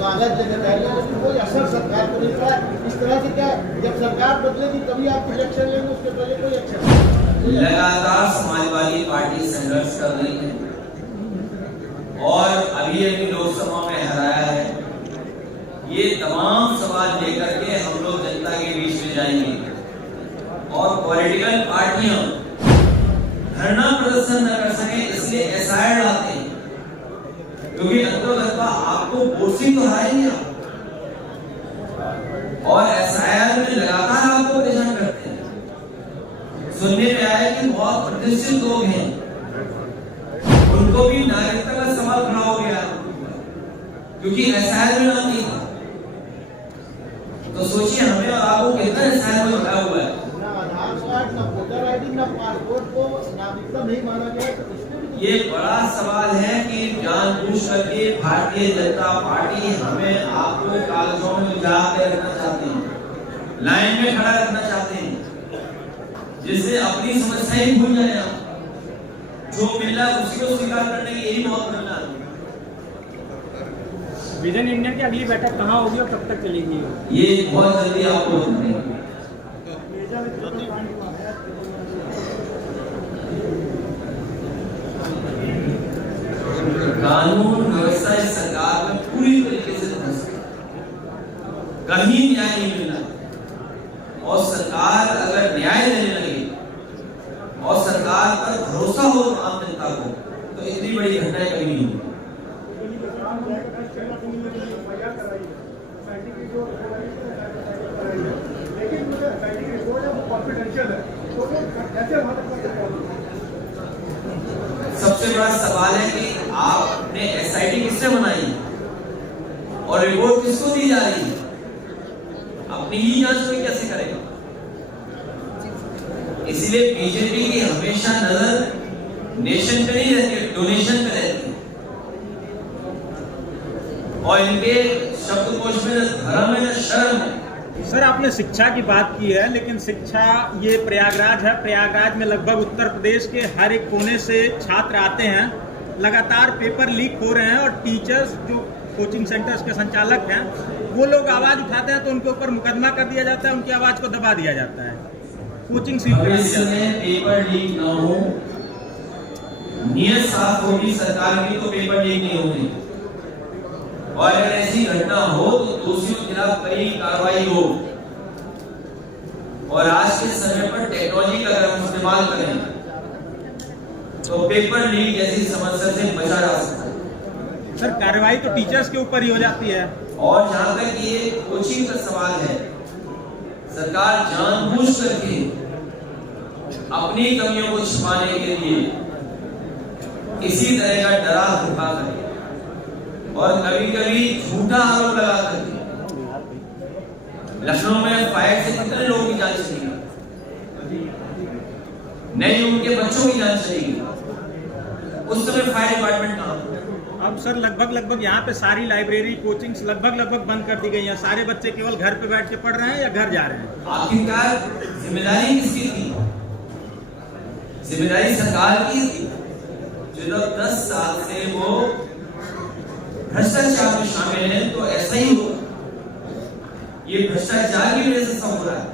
स्वागत देने जाएंगे, लेकिन कोई असर सरकार को नहीं पड़ा। इस तरह से क्या जब सरकार बदलेगी तभी आप इलेक्शन लेंगे, उसके पहले कोई एक्शन? लगातार समाजवादी पार्टी संघर्ष कर रही है और अभी लोकसभा में हराया है। ये तमाम सवाल लेकर के हम लोग जनता के बीच में जाएंगे और पॉलिटिकल पार्टियां धरना प्रदर्शन न कर सके इसलिए एसआईआर लाते हैं, क्योंकि अंततः आपको वोटिंग तो हराएंगे आप, और एसआईआर में लगातार आपको परेशान करते हैं। सुनने में आया कि बहुत प्रतिष्ठित लोग हैं, उनको भी नागरिकता का सवाल खड़ा हो गया क्योंकि एसआईआर में नाम नहीं था। तो सोचिए हमें और आपको कितना एसआईआर में भरा हुआ है। आधार कार्ड, ना वोटर आईडी, ना पासपोर्ट को नागरिकता नहीं माना गया, तो ये बड़ा सवाल है कि जानबूझ करके भारतीय जनता पार्टी हमें आपको कागजों में उलझा के रखना चाहते हैं, लाइन में खड़ा रखना चाहते हैं, जिससे अपनी समस्याएं भूल जाए आप। जो मिला उसी को स्वीकार करने की यही बहुत मिलना है। विजन इंडिया की अगली बैठक कहाँ होगी और कब तक चलेगी? ये बहुत जल्दी आपको बताएंगे। कानून व्यवस्था इस सरकार में पूरी तरीके से ध्वस्त है, कहीं न्याय नहीं मिला। और सरकार अगर न्याय देने लगे और सरकार पर भरोसा हो आम जनता को, तो इतनी बड़ी घटनाएं कभी नहीं होगी। सबसे बड़ा सवाल है कि आपने एसआईटी किससे बनाई और रिपोर्ट किसको दी जा रही है? अपनी ही जांच कोई कैसे करेगा? इसलिए बीजेपी की हमेशा नजर नेशन पे नहीं रहती, डोनेशन पे रहती है। और इनके शब्दकोश में धर्म है, शर्म है। सर, आपने शिक्षा की बात की है, लेकिन शिक्षा ये प्रयागराज है। प्रयागराज में लगभग उत्तर प्रदेश के हर एक कोने से छात्र आते हैं। लगातार पेपर लीक हो रहे हैं और टीचर्स जो कोचिंग सेंटर्स के संचालक हैं वो लोग आवाज उठाते हैं तो उनके ऊपर मुकदमा कर दिया जाता है, उनकी आवाज को दबा दिया जाता है, कोचिंग सील कर दी जाती है। पेपर लीक न हो, नियत साफ होगी सरकार की तो पेपर लीक नहीं होगी, और अगर ऐसी घटना हो तो दोषियों के खिलाफ कड़ी कार्रवाई हो। और आज के समय पर टेक्नोलॉजी का अगर हम इस्तेमाल करें तो पेपर लीक जैसी समस्या से बचा जा सकता है। सर, कार्रवाई तो टीचर्स के ऊपर ही हो जाती है। और जहां तक ये कोचिंग का सवाल है, सरकार जानबूझ करके अपनी कमियों को छिपाने के लिए इसी तरह का डरा धमका करे और कभी-कभी झूठा आरोप लगा करके। लखनऊ में फायर से कितने लोगों की जान चलेगी? नहीं, उनके बच्चों की जान चलेगी। उस समय फायर डिपार्टमेंट कहां? अब सर लगभग यहाँ पे सारी लाइब्रेरी कोचिंग्स लगभग बंद कर दी गई हैं। सारे बच्चे केवल घर पे बैठ के पढ़ रहे हैं या घर जा रहे हैं। आखिरकार जिम्मेदारी किसकी थी? जिम्मेदारी सरकार की थी, जो 10 साल से वो भ्रष्टाचार में शामिल है। तो ऐसा ही होगा, ये भ्रष्टाचार की वजह से सब हो रहा है।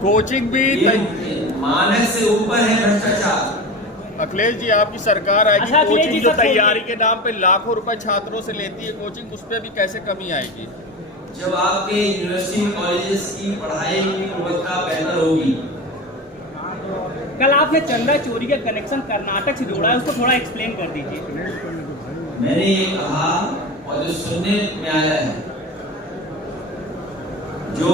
कोचिंग भी मानक से ऊपर है भ्रष्टाचार। अखिलेश जी, आपकी सरकार आएगी, कोचिंग जो तैयारी के नाम पे लाखों रुपए छात्रों से लेती है कोचिंग, उस पर भी कैसे कमी आएगी? जब आपके यूनिवर्सिटी कॉलेजेस की पढ़ाई की गुणवत्ता बेहतर होगी। कल आपने चंदा चोरी का कनेक्शन कर्नाटक से जोड़ा है, उसको थोड़ा एक्सप्लेन कर दीजिए। मैंने ये कहा और जो सुनने में आया है, जो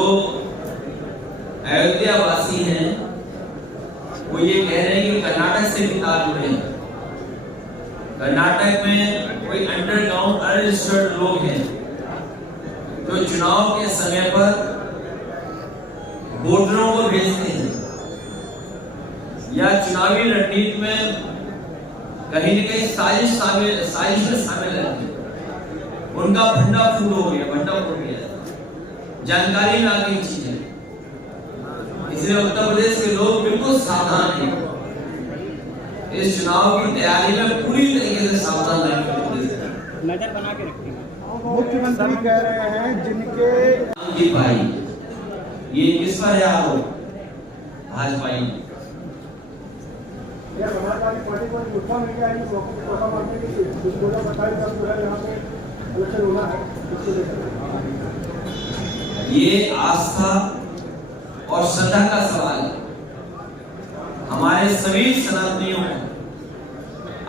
अयोध्या वासी हैं वो ये कह रहे हैं कि कर्नाटक से भी तार जुड़े हैं। कर्नाटक में कोई अंडरग्राउंड अनरजिस्टर्ड लोग हैं जो चुनाव के समय पर वोटरों को भेजते हैं या चुनावी रणनीति में कहीं न कहीं साजिश में शामिल रहते हैं। उनका भंडा फूट हो गया, जानकारी में आ गई चीजें। इसलिए उत्तर प्रदेश के लोग बिल्कुल सावधान हैं। इस चुनाव की तैयारी में पूरी तरीके से सावधान रहना। नजर बना के रखेंगे। मुख्यमंत्री कह रहे हैं जिनके की भाई ये किस पर है आरोप? भाजपा ही समाजवादी पार्टी को मुद्दा मिल गया है मानने के लिए 2027 का पूरा यहाँ पे इलेक्शन होना है, इसको लेकर ये आस्था और श्रद्धा का सवाल है। हमारे सभी सनातनियों को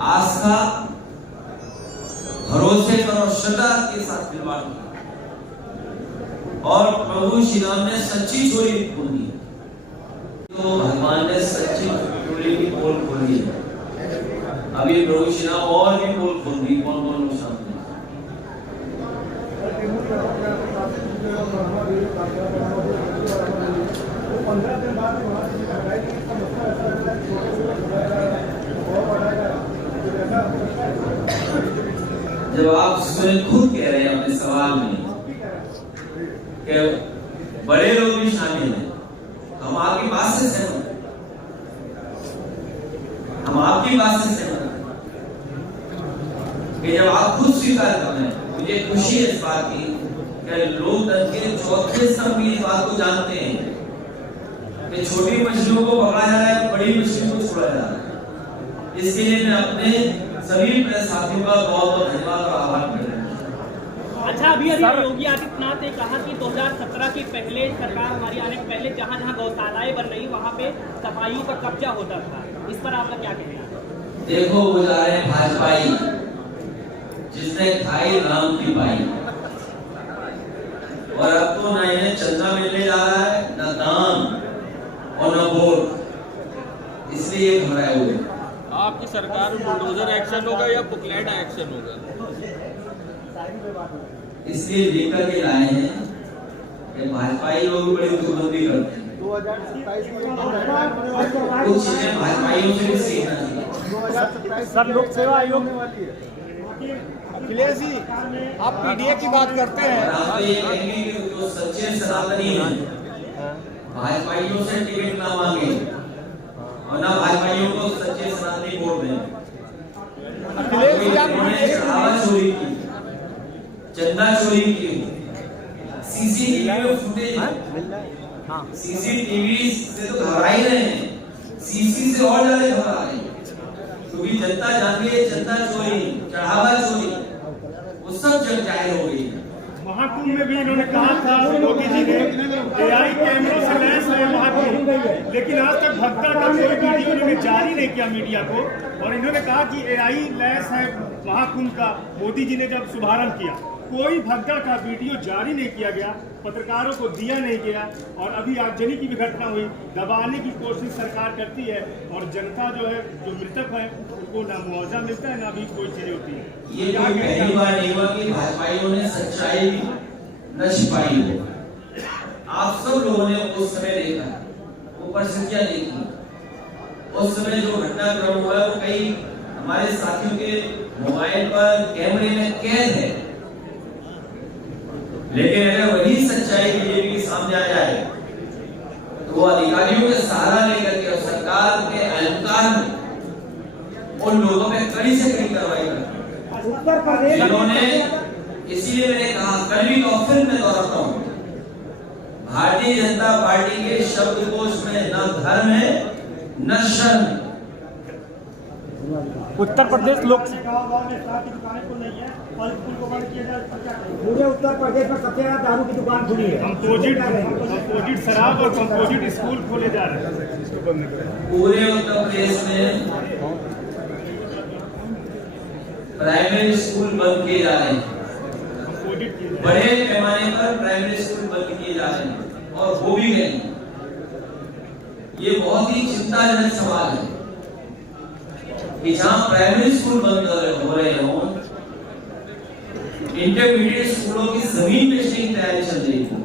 आस्था, भरोसे पर और श्रद्धा के साथ खिलवाड़ किया और प्रभु श्री राम ने सच्ची चोरी खोल दी, तो भगवान ने सच्ची चोरी की पोल खोली है। अभी प्रभु श्री राम और भी पोल खोल दी, कौन कौन लोग सामने। 15 दिन बाद जब आप स्वयं खुद कह रहे हैं अपने सवाल में कि बड़े लोग भी शामिल हैं, हम आपकी बात से सहमत हैं, हम आपकी बात से सहमत हैं कि जब आप खुद स्वीकार कर रहे हैं, मुझे खुशी है इस बात की कि लोकतंत्र के चौथे स्तंभ भी इस बात को जानते हैं कि छोटी मछलियों को पकड़ा जा रहा है, बड़ी मछलियों को छोड़ा जा रहा है। इसके लिए मैं अपने सभी प्रेस साथियों का बहुत बहुत धन्यवाद और आभार करता हूं। अच्छा, अभी योगी आदित्यनाथ ने कहा कि 2017 के पहले सरकार हमारी आने के पहले जहां जहां गौशालाएं बन रही वहां पे सफाइयों का कब्जा होता था, इस पर आपका क्या कहना है? देखो वो जा रहे हैं भाजपाई, जिसने खाई राम की पाई, और अब तो ना इन्हें चंदा मिलने जा रहा है, ना दान और ना वोट, इसलिए घबराए हुए। आपकी सरकार में बुलडोजर एक्शन होगा या बुकलेट एक्शन होगा? इसलिए लेकर के लाए हैं कि भाजपाई लोग बड़ी दुर्गंधी करते हैं। 2027 कुछ चीजें भाजपाइयों से भी सीखना चाहिए। सर लोक सेवा आयोग में वाली है। अखिलेश जी, आप पीडीए की बात करते हैं, और आप तो ये कहेंगे कि जो सच्चे सनातनी हैं भाजपाइयों से टिकट ना मांगे और ना भाजपाइयों को सच्चे सनातनी वोट दें। अखिलेश जी, आप चढ़ावा चोरी की, चंदा चोरी की, सीसीटीवी में फुटेज, सीसीटीवी से तो घबरा ही रहे हैं, सीसी से और ज्यादा घबरा रहे हैं, क्योंकि जनता जानती है चंदा चोरी, चढ़ावा चोरी वो सब जग जाहिर हो गई। महाकुंभ में भी इन्होंने कहा था मोदी जी ने एआई कैमरों से लैस है महाकुंभ, लेकिन आज तक भक्ता का कोई वीडियो इन्होंने जारी नहीं किया मीडिया को, और इन्होंने कहा कि एआई लैस है महाकुंभ का। मोदी जी ने जब शुभारंभ किया कोई भक्ता का वीडियो जारी नहीं किया गया, पत्रकारों को दिया नहीं गया, और अभी आगजनी की भी घटना हुई। दबाने की कोशिश सरकार करती है और जनता जो है, जो मृतक है, उनको ना मुआवजा मिलता है ना भी कोई चीज होती है। ये कोई पहली बार नहीं हुआ कि भाजपाइयों ने सच्चाई न छिपाई हो। आप सब लोगों ने उस समय देखा, वो परिस्थितियां देखी, उस समय जो घटनाक्रम हुआ है वो कई हमारे साथियों के मोबाइल पर कैमरे में कैद है। लेकिन अगर वही सच्चाई बीजेपी के सामने आ जाए तो वो अधिकारियों के सहारा लेकर के और सरकार के अहंकार में उन लोगों पे कड़ी से कड़ी कार्रवाई करती है जिन्होंने, इसीलिए मैंने कहा कल भी तो फिर मैं दोहराता हूं, भारतीय जनता पार्टी के शब्दकोश में न धर्म है न शर्म। उत्तर प्रदेश लोक पूरे उत्तर प्रदेश में सबसे ज्यादा दारू की दुकान खुली है। कंपोजिट शराब और कंपोजिट स्कूल खोले जा रहे हैं। पूरे उत्तर प्रदेश में प्राइमरी स्कूल बंद किए जा रहे हैं, बड़े पैमाने पर प्राइमरी स्कूल बंद किए जा रहे हैं और हो भी गए। ये बहुत ही चिंताजनक सवाल है कि जहां प्राइमरी स्कूल बंद हो रहे हों, इंटरमीडिएट स्कूलों की जमीन बेचने की तैयारी चल रही है,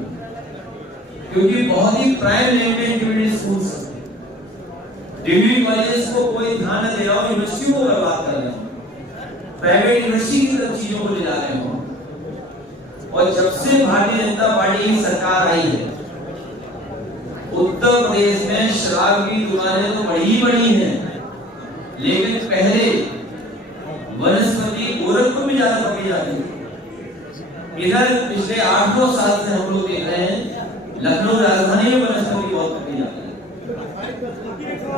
क्योंकि बहुत ही प्राइम लेवल के इंटरमीडिएट स्कूल, डिग्री कॉलेजेस को कोई ध्यान न दे रहा हो, यूनिवर्सिटी को बर्बाद कर रहे हो, प्राइवेट यूनिवर्सिटी की तरफ चीजों को ले जा रहे हो। और जब से भारतीय जनता पार्टी की सरकार आई है, उत्तर प्रदेश में शराब की दुकानें तो बड़ी हैं, लेकिन पहले वनस्पति गोरखपुर में ज्यादा पकड़ी जाती है। इधर पिछले 8-9 साल से हम लोग देख रहे हैं लखनऊ राजधानी में वनस्पति बहुत पकड़ी जाती है।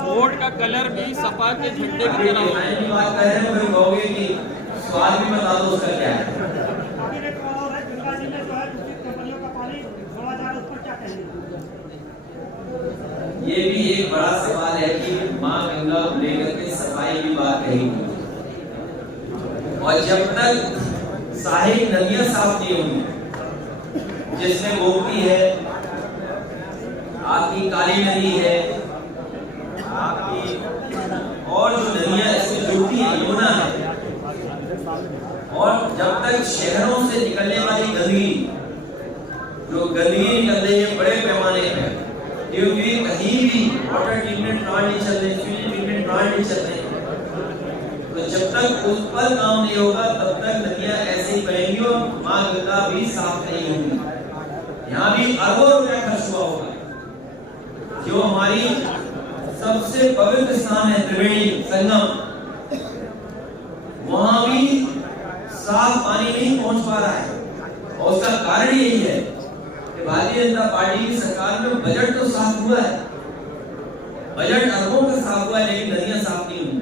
बोर्ड का कलर भी सपा के झंडे की तरह होता है। बात कर रहे हैं, फिर कहोगे कि स्वाद भी बता दो उसका क्या है। ये भी एक बड़ा सवाल है कि मां गंगा को लेकर के सफाई की बात कही, और जब तक सारी नदियां साफ नहीं होंगी, जिसमें गोमती है, आपकी काली नदी है, आपकी और जो नदियां इससे जुड़ती है, यमुना है, और जब तक शहरों से निकलने वाली गंदगी, जो गंदगी निकल रही है बड़े पैमाने पर, क्योंकि कहीं भी वाटर ट्रीटमेंट प्लांट नहीं चल रहे, सीवेज ट्रीटमेंट प्लांट नहीं चल रहे, तो जब तक उस पर काम नहीं होगा तब तक नदियां ऐसे ही बहेंगी और मां गंगा भी साफ नहीं होंगी। यहाँ भी अरबों रुपया खर्च हुआ होगा। जो हमारी सबसे पवित्र स्थान है त्रिवेणी संगम, वहां भी साफ पानी नहीं पहुंच पा रहा है, और उसका कारण यही है कि भारतीय जनता पार्टी की सरकार में बजट तो साफ हुआ है, बजट अरबों का साफ हुआ है, लेकिन नदियां साफ नहीं हुई।